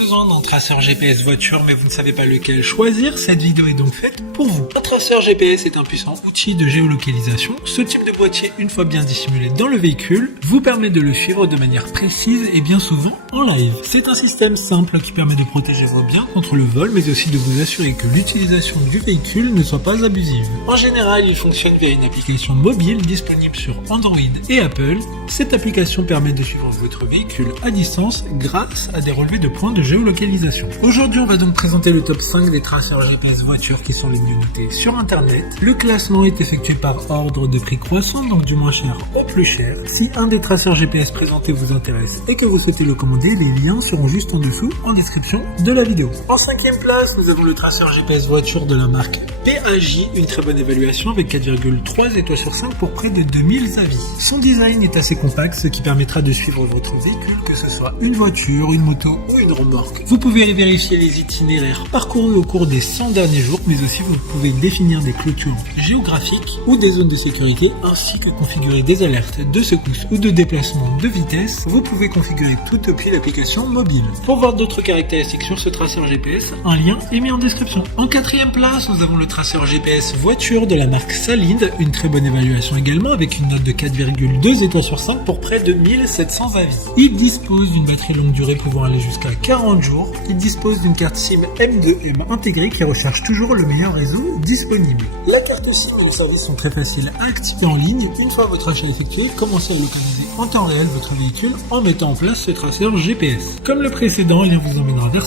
besoin d'un traceur GPS voiture mais vous ne savez pas lequel choisir, cette vidéo est donc faite pour vous. Un traceur GPS est un puissant outil de géolocalisation. Ce type de boîtier, une fois bien dissimulé dans le véhicule, vous permet de le suivre de manière précise et bien souvent en live. C'est un système simple qui permet de protéger vos biens contre le vol mais aussi de vous assurer que l'utilisation du véhicule ne soit pas abusive. En général, il fonctionne via une application mobile disponible sur Android et Apple. Cette application permet de suivre votre véhicule à distance grâce à des relevés de points de géolocalisation. Aujourd'hui, on va donc présenter le top 5 des traceurs GPS voitures qui sont les mieux notés sur internet. Le classement est effectué par ordre de prix croissant, donc du moins cher au plus cher. Si un des traceurs GPS présentés vous intéresse et que vous souhaitez le commander, les liens seront juste en dessous en description de la vidéo. En 5e place, nous avons le traceur GPS voiture de la marque PAJ, une très bonne évaluation avec 4,3 étoiles sur 5 pour près de 2000 avis. Son design est assez compact, ce qui permettra de suivre votre véhicule, que ce soit une voiture, une moto ou une remorque. Vous pouvez vérifier les itinéraires parcourus au cours des 100 derniers jours, mais aussi vous pouvez définir des clôtures géographiques ou des zones de sécurité, ainsi que configurer des alertes de secousse ou de déplacement de vitesse. Vous pouvez configurer tout depuis l'application mobile. Pour voir d'autres caractéristiques sur ce traceur GPS, un lien est mis en description. En 4e place, nous avons le traceur GPS voiture de la marque Salinde, une très bonne évaluation également avec une note de 4,2 étoiles sur 5 pour près de 1700 avis. Il dispose d'une batterie longue durée pouvant aller jusqu'à 40 jours. Il dispose d'une carte SIM M2M intégrée qui recherche toujours le meilleur réseau disponible. La carte SIM et le service sont très faciles à activer en ligne. Une fois votre achat effectué, commencez à localiser en temps réel votre véhicule en mettant en place ce traceur GPS. Comme le précédent, un lien vous emmènera vers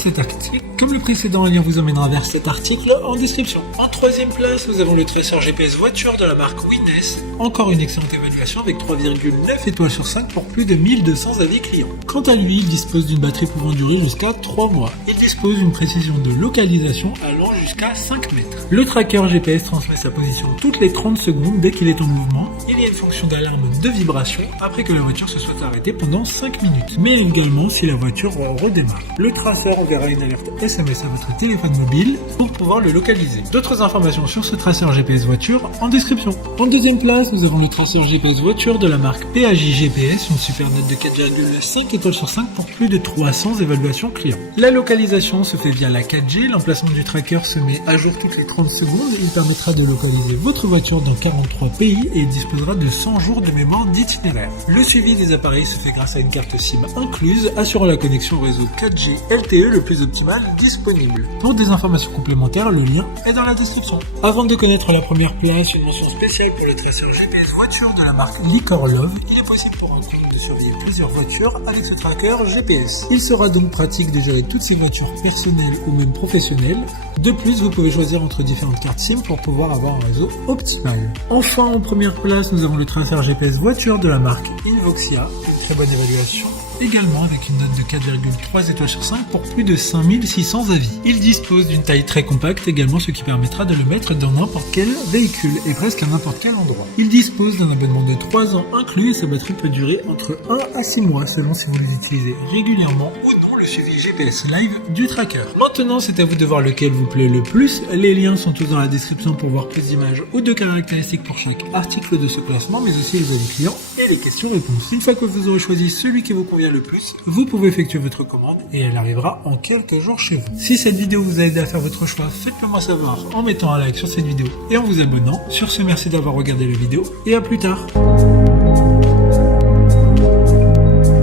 cet article en description. En 3e place, nous avons le traceur GPS voiture de la marque Witness. Encore une excellente évaluation avec 3,9 étoiles sur 5 pour plus de 1200 avis clients. Quant à lui, il dispose d'une batterie pouvant durer jusqu'à 3 mois. Il dispose d'une précision de localisation allant jusqu'à 5 mètres. Le tracker GPS transmet sa position toutes les 30 secondes dès qu'il est en mouvement. Il y a une fonction d'alarme de vibration après que la voiture se soit arrêtée pendant 5 minutes, mais également si la voiture redémarre. Le traceur enverra une alerte SMS à votre téléphone mobile pour pouvoir le localiser. D'autres informations sur ce traceur GPS voiture en description. En 2e place, nous avons le traceur GPS voiture de la marque PAJ GPS, une super note de 4,5 étoiles sur 5 pour plus de 300 évaluations clients. La localisation se fait via la 4G, l'emplacement du tracker se met à jour toutes les 30 secondes, il permettra de localiser votre voiture dans 43 pays et il disposera de 100 jours de mémoire d'itinéraire. Le suivi des appareils se fait grâce à une carte SIM incluse, assurant la connexion au réseau 4G LTE le plus optimal disponible. Pour des informations complémentaires, le lien est dans la description. Avant de connaître la première place, une mention spéciale pour le traceur GPS voiture de la marque Liquor Love. Il est possible pour un compte de surveiller plusieurs voitures avec ce tracker GPS. Il sera donc pratique de gérer toutes ces voitures personnelles ou même professionnelles. De plus, vous pouvez choisir entre différentes cartes SIM pour pouvoir avoir un réseau optimal. Enfin, en première place, nous avons le traceur GPS voiture de la marque Invoxia, une très bonne évaluation, également avec une note de 4,3 étoiles sur 5 pour plus de 5600 avis. Il dispose d'une taille très compacte également, ce qui permettra de le mettre dans n'importe quel véhicule et presque à n'importe quel endroit. Il dispose d'un abonnement de 3 ans inclus et sa batterie peut durer entre 1 à 6 mois selon si vous les utilisez régulièrement ou non le suivi GPS live du tracker. Maintenant, c'est à vous de voir lequel vous plaît le plus. Les liens sont tous dans la description pour voir plus d'images ou de caractéristiques pour chaque article de ce classement, mais aussi les avis clients et les questions-réponses. Une fois que vous aurez choisi celui qui vous convient le plus, vous pouvez effectuer votre commande et elle arrivera en quelques jours chez vous. Si cette vidéo vous a aidé à faire votre choix, faites-le moi savoir en mettant un like sur cette vidéo et en vous abonnant. Sur ce, merci d'avoir regardé la vidéo et à plus tard.